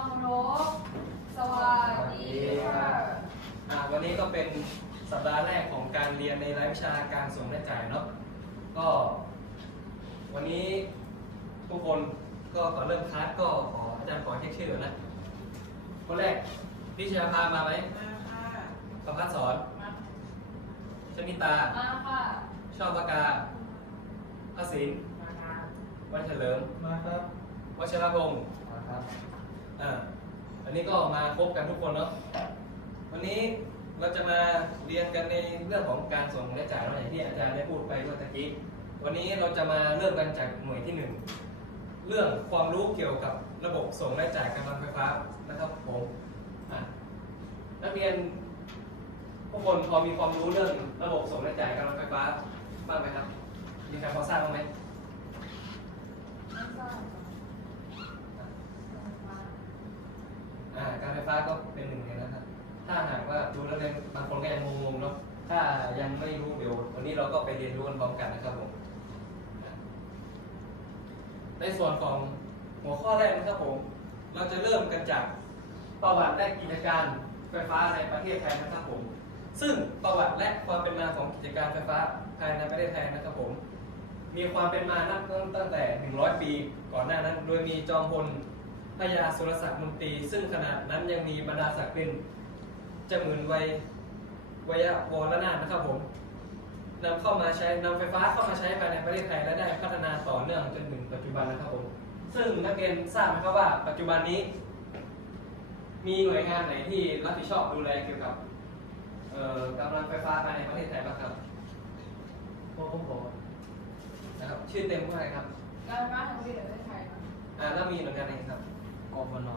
ความเคารพสวัสดีค่ะอ่าวันนี้ก็เป็นสัปดาห์แรกของการเรียนในรายวิชาการส่งและจ่ายเนาะก็ วันนี้ทุกคนก็ก่อนเริ่มคลาสก็ขออาจารย์ขอเช็คชื่อก่อนนะคนแรกพิชยาพามาไหมมาค่ะประพัฒสอนมาชนิตา มาค่ะชอบปากกาพระศิลป์มาค่ะวันเฉลิมมาครับวัชรพงศ์มาครับ อ่าอันนี้ก็มาครบกันทุกคนเนาะวันนี้เราจะมาเรียนกันในเรื่องของการส่งและจ่ายเนาะอย่างที่อาจารย์ได้พูดไปเมื่อตะกี้วันนี้เราจะมาเริ่มกันจากหน่วยที่หนึ่งเรื่องความรู้เกี่ยวกับระบบส่งและจ่ายกำลังไฟฟ้านะครับผมนักเรียนทุกคนพอมีความรู้เรื่องระบบส่งและจ่ายกำลังไฟฟ้าบ้างไหมครับ มีใครพอทราบบ้างไหมไม่ทราบ อ่าการไฟฟ้าก็เป็นหนึ่งในนั้นครับถ้าหากว่าดูแล้วเนี่ยบางคนก็ยังงงๆเนาะถ้ายังไม่รู้เดี๋ยววันนี้เราก็ไปเรียนรู้กันพร้อมกันนะครับผมในส่วนของหัวข้อแรกนะครับผม เราจะเริ่มกันจากประวัติและกิจการไฟฟ้าในประเทศไทยนะครับผม ซึ่งประวัติและความเป็นมาของกิจการไฟฟ้าภายในประเทศไทยนะครับผม มีความเป็นมานับตั้งแต่ 100 ปี ก่อนหน้านั้น โดยมีจอมพล พญาสุรศักดิ์มนตรีซึ่งขณะนั้นยังมีบรรดาศักดิ์เป็นเจาหมื่นวัยวยาวรนาถนะครับผมนำเข้ามาใช้นำไฟฟ้าเข้ามาใช้ภายในประเทศไทยและได้พัฒนาต่อเนื่องจนถึงปัจจุบันนะครับผมซึ่งนักเรียนทราบไหมครับว่า ปัจจุบันนี้ มีหน่วยงานไหนที่รับผิดชอบดูแลเกี่ยวกับเอ่อกำลังไฟฟ้าภายในประเทศไทยบ้างครับพวกผมบอกนะครับชื่อเต็มว่าอะไรครับการบ้านของพี่เด็กได้ใช้ค่ะอ่าแล้วมีหน่วยงานไหนครับ กฟนนะ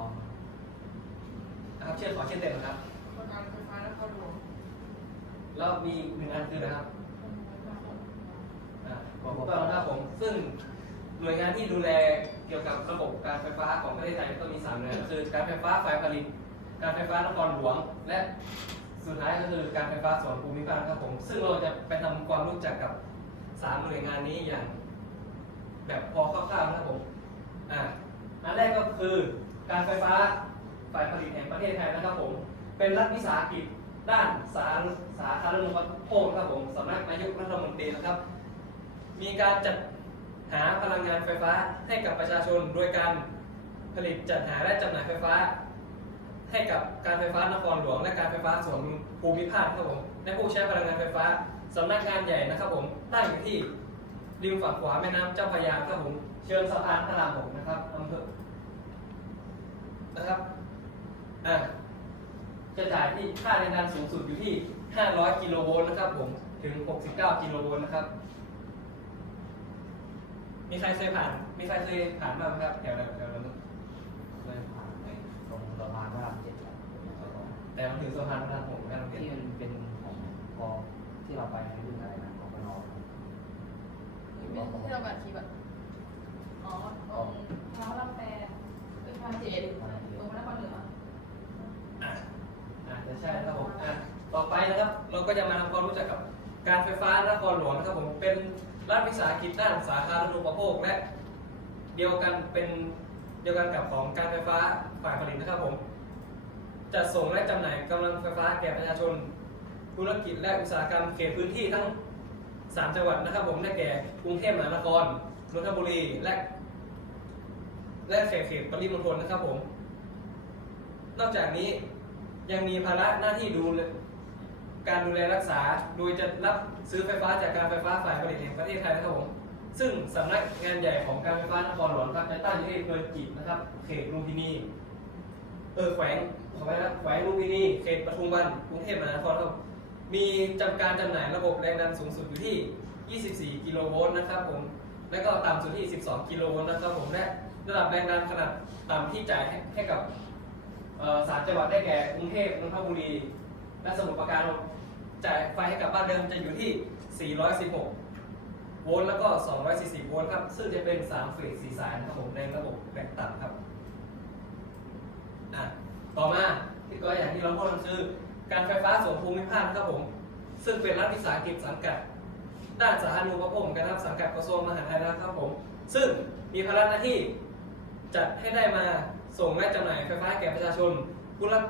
ครับชื่อขอชื่อเต็มนะครับประกันไฟฟ้านครหลวงแล้วมีหนึ่งอันคือนะครับอ่าถูกต้องนะครับผมซึ่งหน่วยงานที่ดูแลเกี่ยวกับระบบการไฟฟ้าของประเทศไทยก็มีสามหน่วยก็คือการไฟฟ้าฝ่ายผลิต การไฟฟ้านครหลวง และสุดท้ายก็คือการไฟฟ้าส่วนภูมิภาคครับผม ซึ่งเราจะไปทำความรู้จักกับสามหน่วยงานนี้อย่าง แบบพอคร่าวๆนะครับผมอ่าอันแรกก็คือ การไฟฟ้าฝ่ายผลิตแห่งประเทศไทยนะครับผม เป็นรัฐวิสาหกิจด้านสาสาธารณูปโภคนะครับผมสำนักนายกรัฐมนตรีนะครับ มีการจัดหาพลังงานไฟฟ้าให้กับประชาชนโดยการผลิตจัดหาและจำหน่ายไฟฟ้า ให้กับการไฟฟ้านครหลวง และการไฟฟ้าส่วนภูมิภาคครับผมและผู้ใช้พลังงานไฟฟ้าสำนักงานใหญ่นะครับผมตั้งอยู่ที่ริมฝั่งขวาแม่น้ำเจ้าพระยาครับผมเชิงสะพานพระรามหกนะครับอำเภอ นะครับอะจะจ่ายที่ค่าแรงดันสูงสุดอยู่ที่ 500 กิโลโวลต์นะครับผมถึง 69 กิโลโวลต์นะครับ มีใครเคยผ่าน มีใครเคยผ่านบ้างไหมครับแถวนั้นแถวนั้นเคยผ่านไปตรงสะพานพระรามเจ็ดครับแต่มันถึงสะพานพระรามหกกันที่มันเป็นของกองที่เราไปในรุ่นอะไรนะกฟนที่เราบัตรทีแบบอ๋อตรงเท้าลำแปลงเป็นพาเจ็ดตรงพระนครเหนือ อะอาจจะ ใช่ครับผมอะต่อไปนะครับเราก็จะมาทำความรู้จักกับการไฟฟ้านครหลวงนะครับผมเป็นรัฐวิสาหกิจด้านสาธารณูปโภคและเดียวกันเป็นเดียวกันกับของการไฟฟ้าฝ่ายผลิตนะครับผมจัดส่งและจำหน่ายกำลังไฟฟ้าแก่ประชาชน ธุรกิจและอุตสาหกรรมเขตพื้นที่ทั้ง 3 จังหวัดนะครับผมได้แก่กรุงเทพมหานครนนทบุรีและ และเขตเขตปริมณฑลนะครับผม นอกจากนี้ ยังมีภาระหน้าที่ดูการดูแลรักษา โดยจะรับซื้อไฟฟ้าจากการไฟฟ้าฝ่ายผลิตแห่งประเทศไทยนะครับผมซึ่งสำนักงานใหญ่ของการไฟฟ้านครหลวงครับจะตั้งอยู่ที่อำเภอจิตนะครับ เขตลุมพินีเออแขวงขอไปนะครับแขวงลุมพินีเขตปทุมวันกรุงเทพมหานครครับมีจำการจำหน่ายระบบแรงดันสูงสุดอยู่ที่ 24 กิโลโวลต์นะครับผมและก็ต่ำสุดที่ 12 กิโลโวลต์นะครับผมและระดับแรงดันขนาดต่ำที่จ่ายให้กับ สามจังหวัดได้แก่กรุงเทพนนทบุรี และสมุทรปราการจ่ายไฟให้กับบ้านเดิมจะอยู่ที่ 416 โวลต์แล้วก็ 240โวลต์ครับ ซึ่งจะเป็น 3 เฟส4สายนะครับผมในระบบแบ่งต่ำครับอะต่อมาที่ก็อย่างที่เราพูดก็คือ การไฟฟ้าส่วนภูมิภาคนครับผม ซึ่งเป็นรัฐวิสาหกิจสังกัดด้านสาธารณูปโภคกันครับสังกัดกระทรวงมหาดไทยนะครับผม ซึ่งมีภาระหน้าที่จัดให้ได้มา ส่งและจำหน่ายไฟฟ้าแก่ประชาชนผู้รับ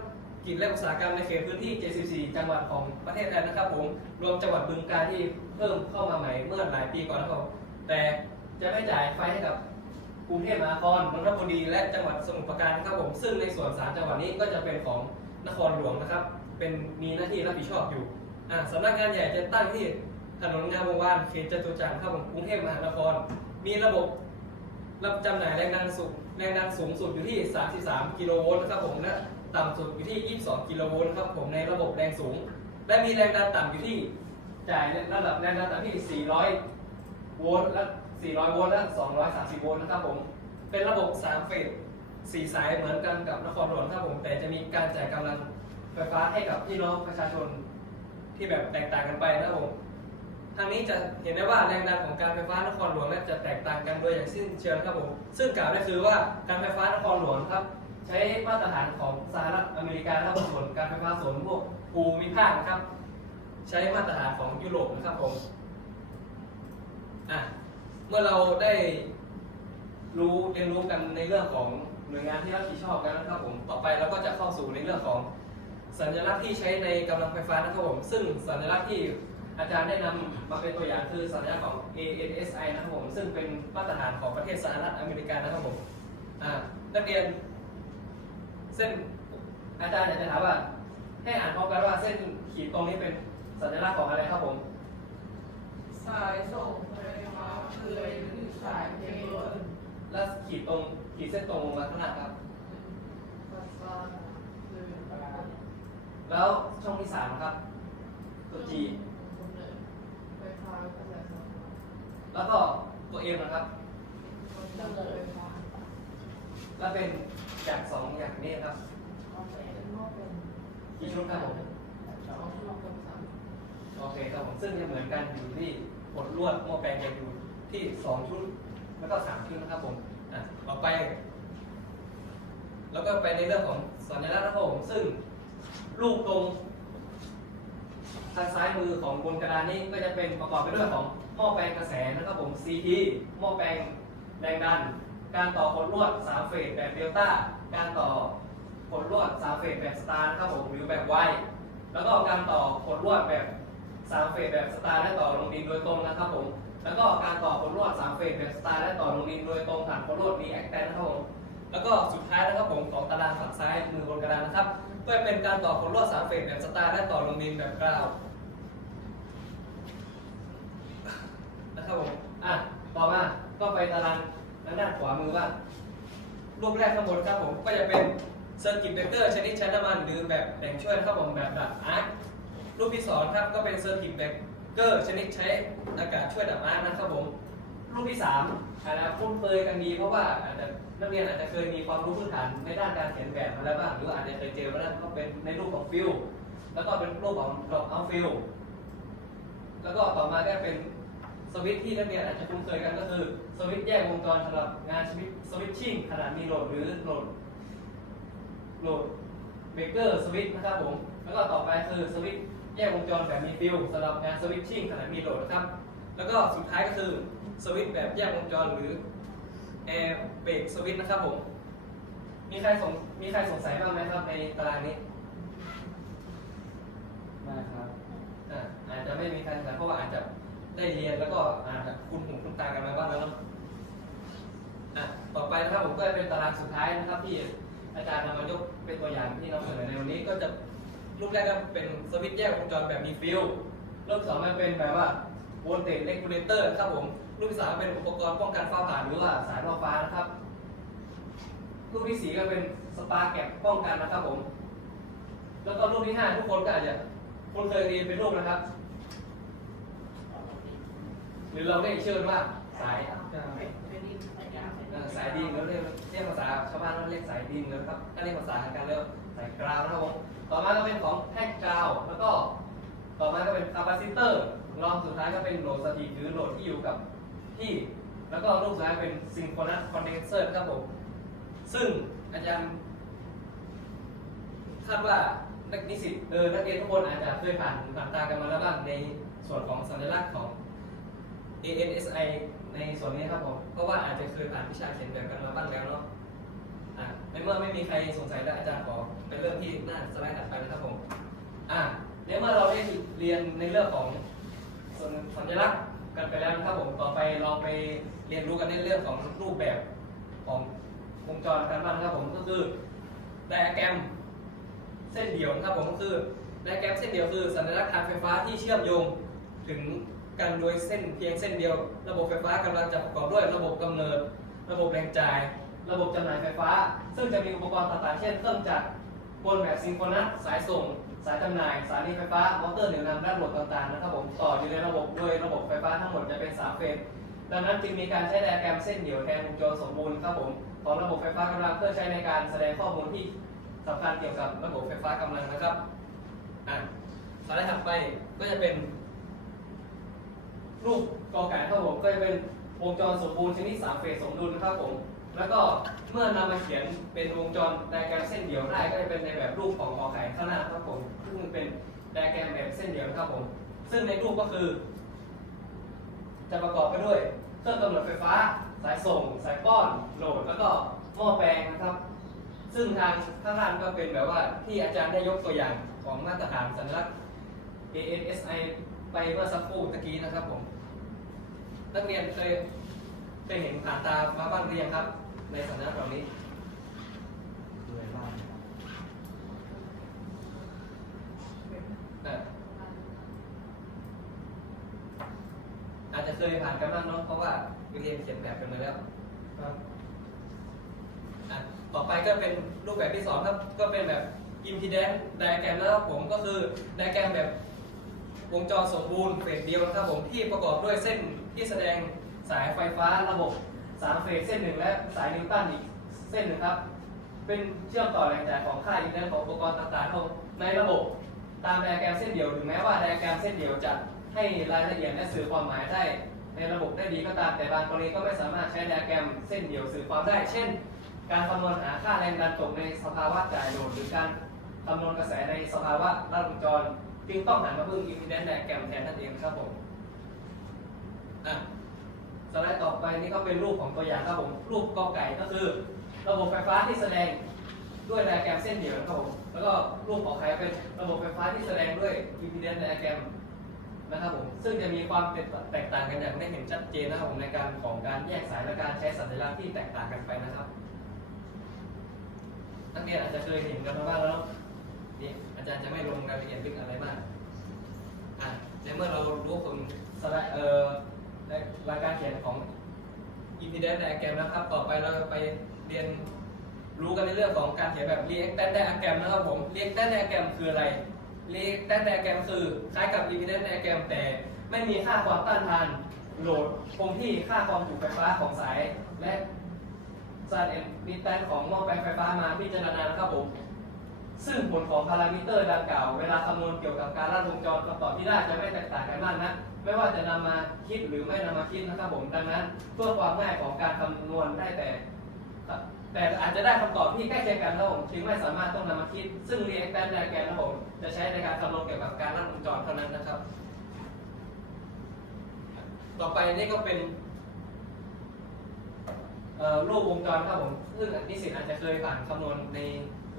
กิจและอุตสาหกรรมในเขตพื้นที่ 74 จังหวัดของประเทศไทยนะครับผมรวมจังหวัดบึงกาฬที่เพิ่มเข้ามาใหม่เมื่อหลายปีก่อนนะครับผมแต่จะไม่จ่ายไฟให้กับกรุงเทพมหานครนนทบุรีและจังหวัดสมุทรปราการนะครับผมซึ่งในส่วนสามจังหวัดนี้ก็จะเป็นของนครหลวงนะครับ เป็นมีหน้าที่รับผิดชอบอยู่สำนักงานใหญ่จะตั้งที่ถนนงามวงศ์วานเขตจตุจักรครับผมกรุงเทพมหานคร มีระบบรับจำหน่ายแรงดันสูง แรงดันสูงสุดอยู่ที่ 33 กิโลโวลต์นะครับผมและต่ำสุดอยู่ที่ 22 กิโลโวลต์นะครับผมในระบบแรงสูง และมีแรงดันต่ำอยู่ที่จ่ายระดับแรงดันต่ำที่ 400 โวลต์และ 400 โวลต์และ 230 โวลต์นะครับผม เป็นระบบ3เฟส4สายเหมือนกันกับนครหลวงครับผม แต่จะมีการจ่ายกำลังไฟฟ้าให้กับพี่น้องประชาชนที่แบบแตกต่างกันไปนะครับผม ทางนี้จะเห็นได้ว่าแรงดันของการไฟฟ้านครหลวงนั้นจะแตกต่างกันโดยอย่างสิ้นเชิงครับผม ซึ่งกล่าวได้คือว่าการไฟฟ้านครหลวงครับใช้มาตรฐานของสหรัฐอเมริกาครับส่วนการไฟฟ้าส่วนพวกภูมิภาคนะครับ ใช้มาตรฐานของยุโรปนะครับผมอะเมื่อเราได้รู้เรียนรู้กันในเรื่องของหน่วยงานที่รับผิดชอบกันนะครับผมต่อไปเราก็จะเข้าสู่ในเรื่องของสัญลักษณ์ที่ใช้ในกำลังไฟฟ้านะครับผม ซึ่งสัญลักษณ์ที่ อาจารย์ได้นำมาเป็นตัวอย่างคือสัญลักษณ์ของ ANSI นะครับผม ซึ่งเป็นมาตรฐานของประเทศสหรัฐอเมริกานะครับผมอ่านักเรียน เส้นอาจารย์อยากจะถามว่า ให้อ่านพร้อมกันว่าเส้นขีดตรงนี้เป็นสัญลักษณ์ของอะไรครับผมสายส่งไฟฟ้าคือหรือสายเคเบิลแล้วขีดตรงขีดเส้นตรงลงมาข้างล่างครับไฟฟ้าคือการแล้วช่องที่สามครับ ตัว G ไฟฟ้ากระ แล้วก็ตัว M นะครับ แล้วเป็นอย่างสองอย่างนี้ครับม้อเป็นกี่ชุดครับผมโอเคครับผมซึ่งจะเหมือนกันอยู่ที่ผลลวดหม้อแปลงจะอยู่ที่สองชุดแล้วก็สามชุดนะครับผมอะต่อไป แล้วก็ไปในเรื่องของสัญลักษณ์นะครับผมซึ่งรูปตรง ทางซ้ายมือของบนกระดานนี้ก็จะเป็นประกอบไปด้วยของหม้อแปลงกระแสนะครับผม CT หม้อแปลงแรงดัน การต่อขดลวดสามเฟสแบบเดลต้า การต่อขดลวดสามเฟสแบบสตาร์นะครับผมหรือแบบไวแล้วก็การต่อขดลวดแบบสามเฟสแบบสตาร์และต่อลงดินโดยตรงนะครับผม แล้วก็การต่อขดลวดสามเฟสแบบสตาร์และต่อลงดินโดยตรงผ่านขดลวดรีแอคแตนนะครับผม แล้วก็สุดท้ายนะครับผมของตารางฝั่งซ้ายมือบนกระดานนะครับ ก็เป็นการต่อขดลวดสามเฟสแบบสตาร์และต่อลงดินแบบกราวนะครับผมอะต่อมาก็ไปตารางทางด้าขวามือบ้ารูปแรกข้างบนครับผมก็จะเป็นเซอร์กิตเบเกอร์ชนิดใช้น้ำมันหรือแบบแบ่งช่วยครับผมแบบดับอาร์ครูปที่สองครับก็เป็นเซอร์กิตเบเกอร์ชนิดใช้อากาศช่วยดับอาร์คนะครับผม รูปที่สามอาจจะคุ้นเคยกันดีเพราะว่าอาจจะนักเรียนอาจจะเคยมีความรู้พื้นฐานในด้านการเขียนแบบมาแล้วบ้างหรืออาจจะเคยเจอมาแล้วก็เป็นในรูปของฟิลแล้วก็เป็นรูปของดอกเอาฟิลแล้วก็ต่อมาก็เป็นสวิตที่นักเรียนอาจจะคุ้นเคยกันก็คือสวิตแยกวงจรสำหรับงานสวิตช์สวิตชิ่งขนาดมีโหลดหรือโหลดโหลดเบเกอร์สวิตนะครับผมแล้วก็ต่อไปคือสวิตแยกวงจรแบบมีฟิลสำหรับงานสวิตชิ่งขนาดมีโหลดนะครับ แล้วก็สุดท้ายก็คือ สวิตช์แบบแยกวงจรหรือแอร์เบรกสวิตช์นะครับผม มีใครสงมีใครสงสัยบ้างไหมครับในตารางนี้ได้ครับอ่าอาจจะไม่มีใครสงสัยเพราะว่าอาจจะได้เรียนแล้วก็อาจจะคุ้นหูคุ้นตากันมาบ้างแล้วเนาะอะต่อไปนะครับผมก็จะเป็นตารางสุดท้ายนะครับที่อาจารย์นำมายกเป็นตัวอย่างที่นำเสนอในวันนี้ก็จะรูปแรกก็เป็นสวิตช์แยกวงจรแบบมีฟิลรูปที่สองมันเป็นแบบว่าโวลเตจเลกูเลเตอร์นะครับผม รูปที่สามเป็นอุปกรณ์ป้องกันฟ้าผ่าหรือว่าสายรอฟ้านะครับรูปที่สี่ก็เป็นสปาร์แก็บป้องกันนะครับผม แล้วก็รูปที่ห้าทุกคนก็อาจจะคุ้นเคยเรียนเป็นรูปนะครับ หรือเราเรียกชื่อว่าสายสายดินหรือเรียกเรียกภาษาชาวบ้านเราเรียกสายดินนะครับถ้าเรียกภาษาทางการเรียกสายกราวนะครับผมต่อมาก็เป็นของแท่งกราวแล้วก็ต่อมาก็เป็นคาปาซิเตอร์รองสุดท้ายก็เป็นโหลดสถิตหรือโหลดที่อยู่กับ ที่แล้วก็รูปสุดท้ายเป็นซิงโครนัสคอนเดนเซอร์ครับผม ซึ่งอาจารย์คาดว่านักนิสิตเออนักเรียนทุกคนอาจจะเคยผ่านหูผ่านตากันมาแล้วบ้างในส่วนของสัญลักษณ์ของ ANSI ในส่วนนี้ครับผมเพราะว่าอาจจะเคยผ่านวิชาเขียนแบบกันมาบ้างแล้วเนาะอะในเมื่อไม่มีใครสงสัยแล้วอาจารย์ขอไปเริ่มที่หน้าสไลด์ถัดไปนะครับผมอะในเมื่อเราได้เรียนในเรื่องของสัญสัญลักษณ์ กันไปแล้วนะครับผมต่อไปเราไปเรียนรู้กันในเรื่องของรูปแบบของวงจรกันบ้างนะครับผมก็คือไดอะแกรมเส้นเดี่ยวนะครับผมก็คือไดอะแกรมเส้นเดี่ยวคือสัญลักษณ์ทางไฟฟ้าที่เชื่อมโยงถึงกันโดยเส้นเพียงเส้นเดียว ระบบไฟฟ้ากำลังจะประกอบด้วยระบบกำเนิด ระบบแรงจ่าย ระบบจำหน่ายไฟฟ้า ซึ่งจะมีอุปกรณ์ต่างๆเช่นเครื่องจักรกลแบบซิงโครนัสสายส่ง สายจำหน่ายสถานีไฟฟ้ามอเตอร์เหนี่ยวนำและระบบต่างๆนะครับผมต่ออยู่ในระบบโดยระบบไฟฟ้าทั้งหมดจะเป็น3เฟสดังนั้นจึงมีการใช้ไดอะแกรมเส้นเดี่ยวแทนวงจรสมบูรณ์ครับผมของระบบไฟฟ้ากำลังเพื่อใช้ในการแสดงข้อมูลที่สำคัญเกี่ยวกับระบบไฟฟ้ากำลังนะครับอะสไลด์ถัดไปก็จะเป็นรูปกอไก่ครับผมก็จะเป็นวงจรสมบูรณ์ชนิด3เฟสสมดุลนะครับผม แล้วก็เมื่อนำมาเขียนเป็นวงจรไดอะแกรมเส้นเดี่ยวได้ก็จะเป็นในแบบรูปของกอไก่ข้างหน้าครับผมซึ่งเป็นไดอะแกรมแบบเส้นเดี่ยวครับผม ซึ่งในรูปก็คือ จะประกอบไปด้วยเครื่องกำเนิดไฟฟ้า สายส่ง สายป้อนโหลดแล้วก็หม้อแปลงนะครับ ซึ่งทางข้างล่างก็เป็นแบบว่าที่อาจารย์ได้ยกตัวอย่างของมาตรฐานสัญลักษณ์ ANSI ไปเมื่อสักครู่ตะกี้นะครับผม นักเรียนเคยเคยเห็นผ่านตามาบ้างหรือยังครับ ในสัญลักษณ์เหล่านี้ดูในบ้านนะครับเอ่ออาจจะเคยผ่านกันบ้างเนาะเพราะว่าเรียนเขียนแบบกันมาแล้วครับอะต่อไปก็เป็นรูปแบบที่สองครับ ก็เป็นแบบ impedance diagram นะครับผมก็คือ diagram แบบวงจรสมบูรณ์เฟสเดียวนะครับผมที่ประกอบด้วยเส้นที่แสดงสายไฟฟ้าระบบ สามเฟสเส้นหนึ่งและสายนิวตันอีกเส้นหนึ่งครับ เป็นเชื่อมต่อแรงจ่ายของค่าอินเทอร์ของอุปกรณ์ต่างๆในระบบตามไดอะแกรมเส้นเดียวถึงแม้ว่าไดอะแกรมเส้นเดียวจะให้รายละเอียดและสื่อความหมายได้ในระบบได้ดีก็ตามแต่บางกรณีก็ไม่สามารถใช้ไดอะแกรมเส้นเดียวสื่อความได้ เช่น การคำนวณหาค่าแรงดันตกในสภาวะจ่ายโหลดหรือการคำนวณกระแสในสภาวะลัดวงจร จึงต้องหันมาพึ่ง impedance diagram แทนนั่นเองครับผมอะ สไลด์ต่อไปนี่ก็เป็นรูปของตัวอย่างครับผมรูปกอไก่ก็คือ ระบบไฟฟ้าที่แสดงด้วยไดอะแกรมเส้นเดียวนะครับผมแล้วก็รูปของใครเป็นระบบไฟฟ้าที่แสดงด้วย impedance diagram นะครับผมซึ่งจะมีความแตกต่างกันอย่างไม่เห็นชัดเจนนะครับผมในการของการแยกสายและการใช้สัญลักษณ์ที่แตกต่างกันไปนะครับนักเรียนอาจจะเคยเห็นกันมาบ้างแล้วนี่อาจารย์จะไม่ลงรายละเอียดลึกอะไรมากอะในเมื่อเรารู้ผลสไลด์เอ่อ รายการเขียนของ impedance diagram นะครับ ต่อไปเราไปเรียนรู้กันในเรื่องของการเขียนแบบ reactant diagram นะครับผม reactant diagram คืออะไร reactant diagram คือคล้ายกับ impedance diagram แต่ไม่มีค่าความต้านทานโหลดคงที่ค่าความจุไฟฟ้าของสาย และสารเอ็นดิแตนของหม้อแปลงไฟฟ้ามาพิจารณานะครับผม ซึ่งผลของพารามิเตอร์ดังกล่าว เวลาคำนวณเกี่ยวกับการลัดวงจรคำตอบที่ได้จะไม่แตกต่างกันมากนะ ไม่ว่าจะนำมาคิดหรือไม่นำมาคิดนะครับผมดังนั้น เพื่อความง่ายของการคำนวณได้แต่ แต่อาจจะได้คำตอบที่ใกล้เคียงกันนะครับผมจึงไม่สามารถต้องนำมาคิด ซึ่ง reactant diagram นะครับผมจะใช้ในการคำนวณเกี่ยวกับการลัดวงจรเท่านั้นนะครับ ต่อไปนี่ก็เป็นรูปวงจรครับผมซึ่งนิสิตอาจจะเคยผ่านคำนวณใน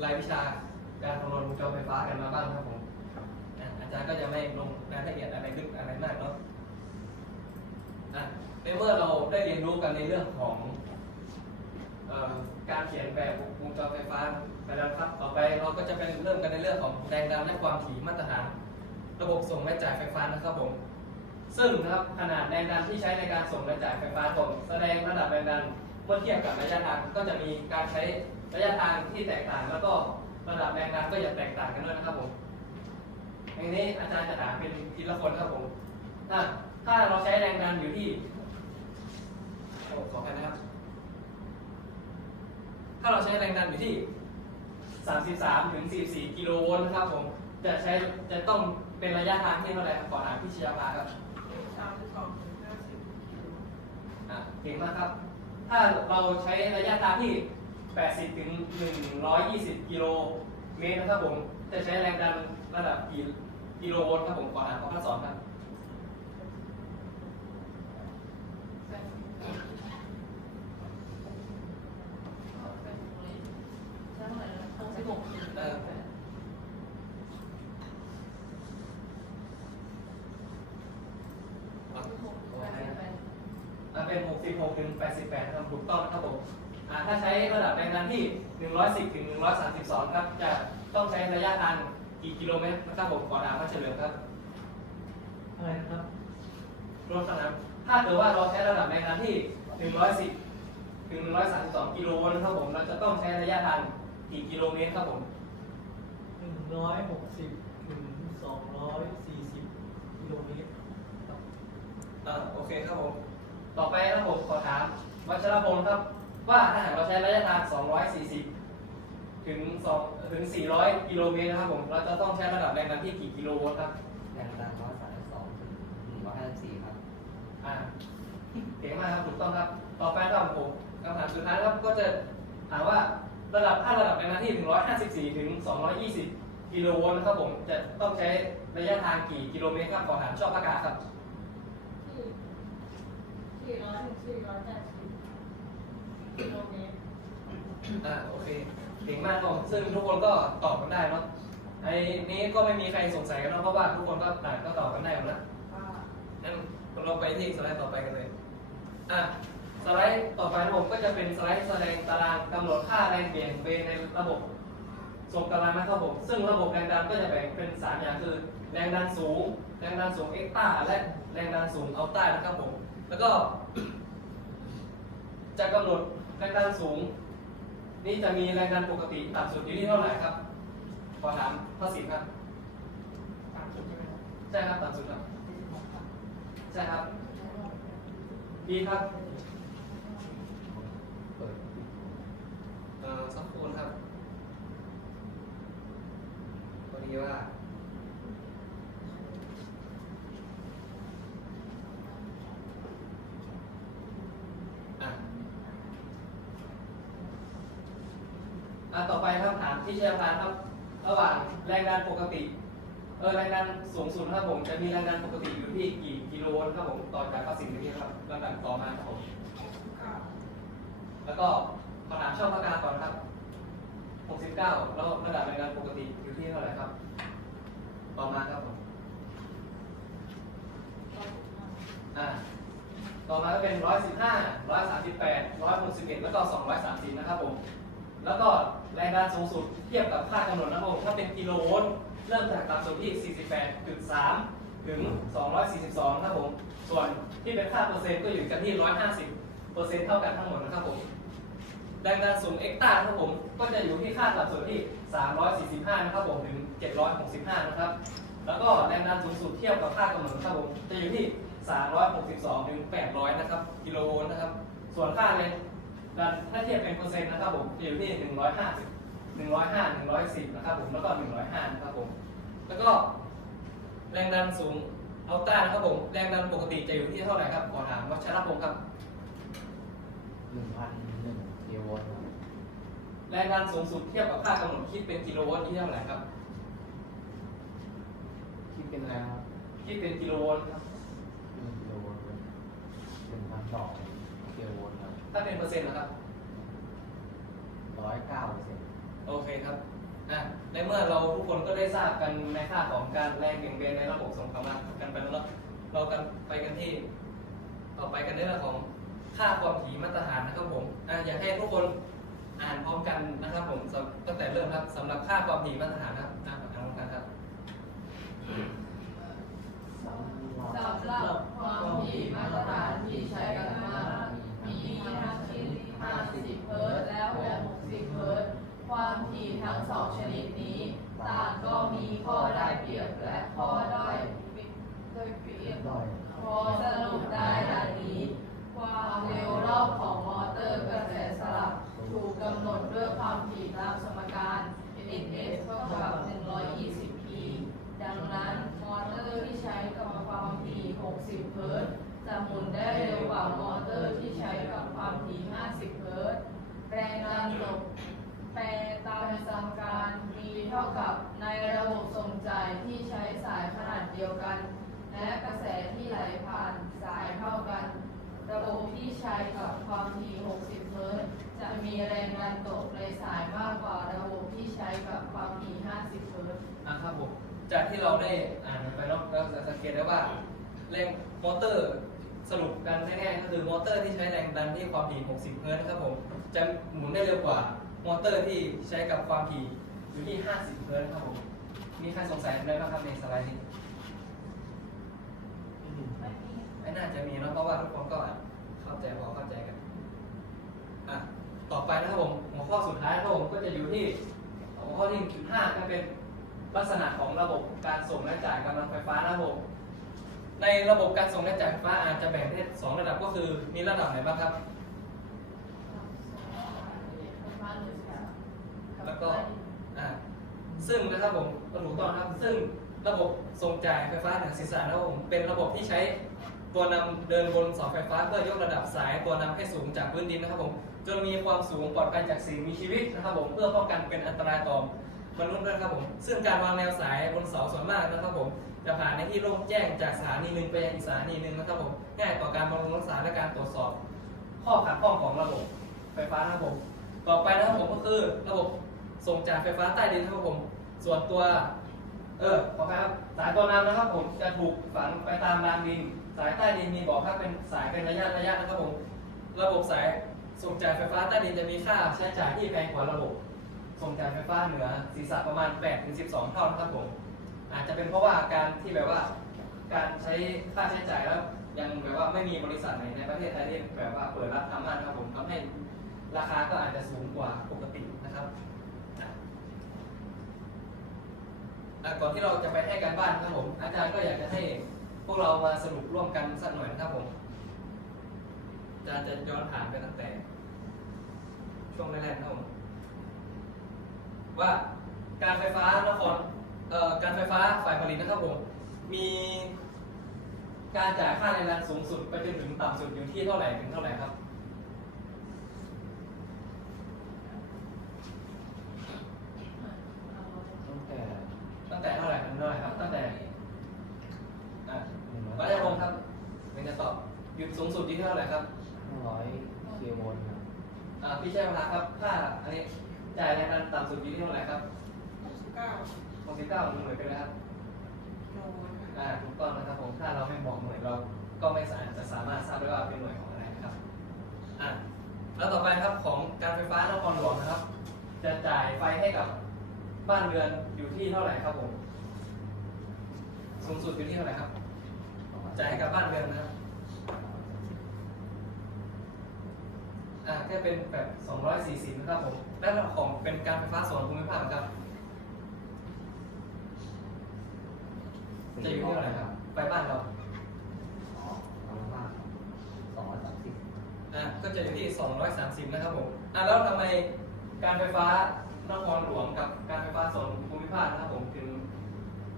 รายวิชาการคำนวณวงจรไฟฟ้ากันมาบ้างครับผมอาจารย์ก็จะไม่ลง รายละเอียดอะไรลึกอะไรมากเนาะอะในเมื่อเราได้เรียนรู้กันในเรื่องของอการเขียนแบบวงจรไฟฟ้าไปแล้วครับ ต่อไปเราก็จะเป็นเริ่มกันในเรื่องของแรงดันและความถี่มาตรฐาน ระบบส่งและจ่ายไฟฟ้านะครับผม ซึ่งนะครับขนาดแรงดันที่ใช้ในการส่งและจ่ายไฟฟ้าผมแสดงระดับแรงดันเมื่อเทียบกับระยะทางก็จะมีการใช้ระยะทางที่แตกต่าง แล้วก็ระดับแรงดันก็จะแตกต่างกันด้วยนะครับผม อย่างนี้อาจารย์จะถามเป็นทีละคนครับผมถ้าถ้าเราใช้แรงดันอยู่ที่โอ้ขออภัยนะครับ ถ้าเราใช้แรงดันอยู่ที่ 33ถึง44 กิโลโวลต์นะครับผม จะใช้จะต้องเป็นระยะทางที่เท่าไหร่ครับขอถามพี่ชยาภาครับสามสิบสองถึงห้าสิบอะเก่งมากครับ ถ้าเราใช้ระยะทางที่ 80ถึง120 กิโลเมตรนะครับผม จะใช้แรงดันระดับกี่ กิโลโวลต์ครับผมขอหาข้อขั้นสองครับเป็น 66 ถึง 88ครับถูกต้องครับผมถ้าใช้ระดับแรงดันที่ 110 ถึง 132 ครับ จะต้องใช้ระยะทาง กี่กิโลเมตรนะครับผมขอถามพระเฉลิมครับ อะไรนะครับ รวมสนามถ้าเกิดว่าเราใช้ระดับแรงดันที่ 110 ถึง 132 กิโลโวลต์นะครับผม เราจะต้องใช้ระยะทางกี่กิโลเมตรครับผมหนึ่งร้อยหกสิบถึงสองร้อยสี่สิบกิโลเมตรครับอ่าโอเคครับผม ต่อไปนะครับผมขอถามวัชรพงศ์ครับ ว่าถ้าหากเราใช้ระยะทาง 240 ถึง2 ถึง 400 กิโลเมตรนะครับผม เราจะต้องใช้ระดับแรงดันที่กี่กิโลโวลต์ครับ แรงดันร้อยสามสิบสองถึงหนึ่งร้อยห้าสิบสี่ครับ อ่าเก่งมากครับถูกต้องครับ ต่อไปครับผมคำถามสุดท้ายครับก็จะถามว่าระดับถ้าระดับแรงดันที่ 154 ถึง 220 กิโลโวลต์นะครับผม จะต้องใช้ระยะทางกี่กิโลเมตรครับขอถามชอบอากาศครับที่ที่ร้อยถึงที่ร้อยแปดสิบกิโลเมตร อ่าโอเค เก่งมากครับผมซึ่งทุกคนก็ตอบกันได้เนาะไอ้นี้ก็ไม่มีใครสงสัยกันเนาะเพราะว่าทุกคนก็ต่างก็ตอบกันได้หมดแล้วอ่างั้นเราไปที่สไลด์ต่อไปกันเลยอะสไลด์ต่อไปนะผมก็จะเป็นสไลด์แสดงตารางกำหนดค่าแรงเบี่ยงเบนในระบบส่งกำลังนะครับผมซึ่งระบบแรงดันก็จะแบ่งเป็นสามอย่างคือ แรงดันสูง แรงดันสูงเอ็กตาและแรงดันสูงอัลต้านะครับผมแล้วก็ จะกำหนดแรงดันสูง นี่จะมีแรงดันปกติต่ำสุดอยู่ที่เท่าไหร่ครับ ขอถามพระสิทธิ์ครับตามจุดใช่ไหมครับใช่ครับต่ำสุดครับ ใช่ครับดีครับเปิดเอ่อสักครู่นะครับพอดีว่า อะ อะต่อไปครับถามที่เชี่ยวชาญครับ ระหว่างแรงดันปกติ เออแรงดันสูงสุดครับผม จะมีแรงดันปกติอยู่ที่กี่กิโลโวลต์ครับผมต่อจากข้อสิ่งนี้ครับลำดับต่อมาครับผมแล้วก็ขอถามช่องพักการก่อนครับ 69 แล้วระดับแรงดันปกติอยู่ที่เท่าไหร่ครับ ต่อมาครับผม อ่าต่อมาก็เป็น 115 138 161 แล้วก็ 230 นะครับผม แล้วก็ แรงดันสูงสุดเทียบกับค่ากำหนดนะครับผมถ้าเป็นกิโลโวลต์เริ่มจากต่ำสุดที่ 48.3 ถึง 242 ครับผม ส่วนที่เป็นค่าเปอร์เซ็นต์ก็อยู่กันที่ 150 เปอร์เซ็นต์เท่ากันทั้งหมดนะครับผมแรงดันสูงเอ็กตาครับผมก็จะอยู่ที่ค่าต่ำสุดที่ 345 นะครับผมถึง 765 นะครับ แล้วก็แรงดันสูงสุดเทียบกับค่ากำหนดนะครับผมจะอยู่ที่ 362 ถึง 800 นะครับกิโลโวลต์นะครับ ส่วนค่าแรง ดันถ้าเทียบเป็นเปอร์เซ็นต์นะครับผมจะอยู่ที่ 150 105 110 นะครับผมแล้วก็ 105 นะครับผม แล้วก็แรงดันสูงอัลต้านะครับผม แรงดันปกติจะอยู่ที่เท่าไหร่ครับขอถามวัชรพงศ์ครับ หนึ่งพันหนึ่งกิโลโวลต์ครับแรงดันสูงสุดเทียบกับค่ากำหนดคิดเป็นกิโลวัตต์ที่เท่าไหร่ครับ คิดเป็นแล้วคิดเป็นกิโลวัตต์ครับหนึ่งกิโลโวลต์เป็นหนึ่งพันสอง ถ้าเป็นเปอร์เซ็นต์นะครับ ร้อยเก้าเปอร์เซ็นต์โอเคครับอะในเมื่อเราทุกคนก็ได้ทราบกันในค่าของการแรงเบี่ยงเบนในระบบส่งกำลังกันไปแล้วเนอะเรากันไปกันที่ ต่อไปกันในเรื่องของค่าความถี่มาตรฐานนะครับผมอะอยากให้ทุกคนอ่านพร้อมกันนะครับผมสำตั้งแต่เริ่มครับสำหรับค่าความถี่มาตรฐานนะครับอ่านพร้อมกันครับสำหรับสำหรับความถี่มาตรฐานที่ใช้กันมา มีทั้งที่50 เฮิรตซ์และ60 เฮิรตซ์ ความถี่ทั้งสองชนิดนี้ ต่างก็มีข้อได้เปรียบและข้อด้อยโดยเปรียบพอสรุปได้ดังนี้ ความเร็วรอบของมอเตอร์กระแสสลับถูกกำหนดด้วยความถี่ตามสมการ ns เท่ากับ 120p ดังนั้นมอเตอร์ที่ใช้กับความถี่ 60 เฮิรตซ์จะหมุนได้เร็วกว่ามอเตอร์ที่ใช้กับความถี่ 50 เฮิรตซ์แรงดันตก แปลตามสมการ v เท่ากับในระบบส่งจ่ายที่ใช้สายขนาดเดียวกัน และกระแสที่ไหลผ่านสายเท่ากัน ระบบที่ใช้กับความถี่ 60 เฮิรตซ์จะมีแรงดันตกในสายมากกว่าระบบที่ใช้กับความถี่ 50 เฮิรตซ์อะครับผมจากที่เราได้อ่านไปเนาะเราจะสังเกตได้ว่าแรงมอเตอร์สรุปกันง่ายๆก็คือมอเตอร์ที่ใช้แรงดันที่ความถี่ 60 เฮิร์ตซ์นะครับผมจะหมุนได้เร็วกว่า มอเตอร์ที่ใช้กับความถี่อยู่ที่ 50 เฮิร์ตซ์ครับผม มีใครสงสัยอะไรบ้างครับในสไลด์นี้ไม่น่าจะมีเนอะเพราะว่าทุกคนก็เข้าใจพอเข้าใจกันอะต่อไปนะครับผมหัวข้อสุดท้ายนะครับผมก็จะอยู่ที่หัวข้อที่1.5ก็เป็นลักษณะของระบบการส่งและจ่ายกำลังไฟฟ้านะครับผมในระบบการส่งและจ่ายไฟฟ้าอาจจะแบ่งได้สองระดับก็คือมีระดับไหนบ้างครับ แล้วก็อ่าซึ่งนะครับผมก็ถูกต้องนะครับ ซึ่งระบบส่งจ่ายไฟฟ้าเหนือศีรษะนะครับผมเป็นระบบที่ใช้ตัวนำเดินบนเสาไฟฟ้าเพื่อยกระดับสายตัวนำให้สูงจากพื้นดินนะครับผมจนมีความสูงปลอดภัยจากสิ่งมีชีวิตนะครับผมเพื่อป้องกันเป็นอันตรายต่อมนุษย์ด้วยครับผมซึ่งการวางแนวสายบนเสาส่วนมากนะครับผมจะผ่านในที่โล่งแจ้งจากสถานีหนึ่งไปยังอีกสถานีหนึ่งนะครับผมง่ายต่อการบำรุงรักษาและการตรวจสอบ ข้อขัดข้องของระบบไฟฟ้านะครับผมต่อไปนะครับผมก็คือระบบ ส่งจ่ายไฟฟ้าใต้ดินนะครับผม ส่วนตัว เออขอครับสายตัวนำนะครับผมจะถูกฝังไปตามรางดิน สายใต้ดินมีบอกครับเป็นสายเป็นระยะระยะนะครับผม ระบบสายส่งจ่ายไฟฟ้าใต้ดินจะมีค่าใช้จ่ายที่แพงกว่าระบบ ส่งจ่ายไฟฟ้าเหนือศีรษะประมาณ8ถึง12 เท่านะครับผม อาจจะเป็นเพราะว่าการที่แบบว่า การใช้ค่าใช้จ่ายแล้วยังแบบว่าไม่มีบริษัทไหนในประเทศไทยที่แบบว่าเปิดรับทำมากนะครับผมทำให้ราคาก็อาจจะสูงกว่าปกตินะครับอะ อะก่อนที่เราจะไปให้การบ้านครับผม อาจารย์ก็อยากจะให้พวกเรามาสรุปร่วมกันสักหน่อยนะครับผมอาจารย์จะย้อนผ่านไปตั้งแต่ ช่วงแรกๆนะครับผมว่าการไฟฟ้านครเอ่อการไฟฟ้าฝ่ายผลิตนะครับผม มีการจ่ายค่าแรงงานสูงสุดไปจนถึงต่ำสุดอยู่ที่เท่าไหร่ถึงเท่าไหร่ครับ ตั้งแต่ ตั้งแต่เท่าไหร่ถึงเท่าไหร่ครับ ตั้งแต่อะ หนึ่ง วั ร้ ด อย ได้พงศ์ครับเป็นจะตอบหยุดสูงสุดที่ เท่าไหร่ครับห้าร้อยเคโวลต์ครับอ่าพี่ชัยพลาครับค่าอันนี้จ่ายแรงงานต่ำสุดอยู่ที่เท่าไหร่ครับเก้า69หน่วยเป็นไรครับโลอ่าถูกต้องนะครับผมถ้าเราไม่บอกหน่วยเราก็ไม่สามารถจะสามารถทราบได้ว่าเป็นหน่วยของอะไรนะครับอะแล้วต่อไปครับของการไฟฟ้านครหลวงนะครับ จะจ่ายไฟให้กับบ้านเรือนอยู่ที่เท่าไหร่ครับผมสูงสุดอยู่ที่เท่าไหร่ครับ จ่ายให้กับบ้านเรือนนะครับอ่าก็เป็นแบบ 240 นะครับผมแล้วของเป็นการไฟฟ้าส่วนภูมิภาคครับ จะอยู่ที่เท่าไหร่ครับ ไปบ้านเราสองห้าสองร้อยสามสิบอะก็จะอยู่ที่ 230 นะครับผมอะแล้วทำไมการไฟฟ้านครหลวงกับการไฟฟ้าส่วนภูมิภาคนะครับผมถึง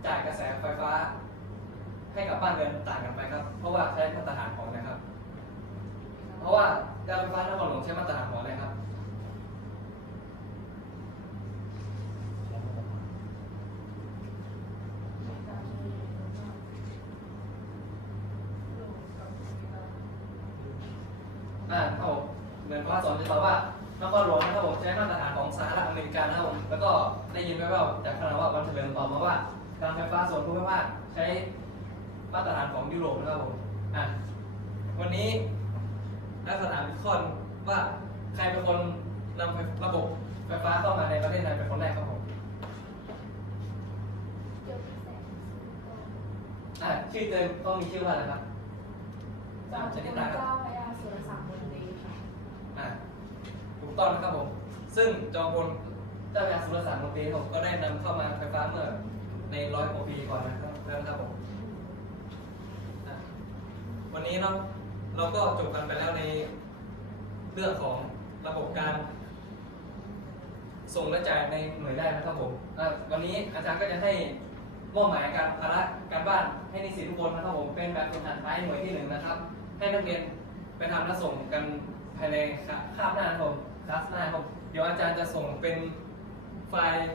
จ่ายกระแสไฟฟ้า ให้กับบ้านเรือนต่างกันไหมครับ เพราะว่าใช้มาตรฐานของอะไรครับ เพราะว่าการไฟฟ้านครหลวงใช้มาตรฐานของอะไรครับ ใช้มาตรฐาน อ่าครับผมเห มือนว่าสอนจะตอบว่านครหลวงนะครับผมใช้มาตรฐานของสหรัฐอเมริกานะครับผมแล้วก็ได้ยินแว่วๆจากคณะว่าวันเฉลิมตอบมาว่าการไฟฟ้าส่วนภูมิภาคใช้มาตรฐานของยุโรปนะครับผมอะวันนี้นักสถานวิเคราะห์ว่าใครเป็นคนนำไฟระบบไฟฟ้าเข้ามาในประเทศไทยเป็นคนแรกครับผมอะชื่อเต็มต้องมีชื่อว่าอะไรครับจำชนิดตาครับเจ้าพระยาสุรศักดิ์มนตรีค่ะ อะถูก ต้องนะครับผม ซึ่งจอมพลเจ้าพระยาสุรศักดิ์มนตรีผมก็ได้นำเข้ามาไฟฟ้าเมื่อในร้อยกว่าปีก่อนนะครับแล้วนะครับผมอะวันนี้เนาะเราก็จบกันไปแล้วในเรื่องของระบบการ ส่งและจ่ายในหน่วยได้นะครับผมอะวันนี้อาจารย์ก็จะให้มอบหมายการภาระการบ้านให้นิสิตทุกคนนะครับผมเป็นแบบฝึกหัดท้ายหน่วยที่หนึ่งนะครับ ให้นักเรียนไปทำและส่งกันภายในคาบหน้าครับผม ลาสหน้าครับเดี๋ยวอาจารย์จะส่งเป็นไฟล์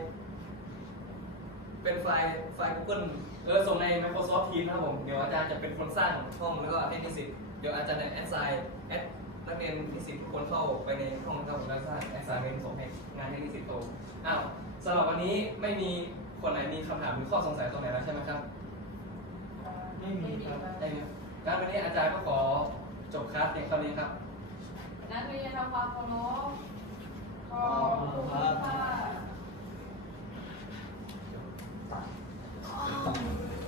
เป็นไฟล์ไฟล์ Google เออส่งใน Microsoft Teams นะครับผมเดี๋ยวอาจารย์จะเป็นคนสร้างห้องแล้วก็ให้นิสิตเดี๋ยวอาจารย์จะแอดไซน์แอดนักเรียนนิสิตทุกคนเข้าไปในห้องนะครับผมแล้วสร้างแอดไซน์เมนส่งให้งานให้นิสิตโตอ้าวสำหรับวันนี้ไม่มีคนไหนมีคำถามหรือข้อสงสัยตรงไหนแล้วใช่ไหมครับไม่มีครับได้ไหมการวันนี้อาจารย์ก็ขอจบคลาสเพียงเท่านี้ครับ นักเรียนทาควาโเคารขอบคุณค่ะ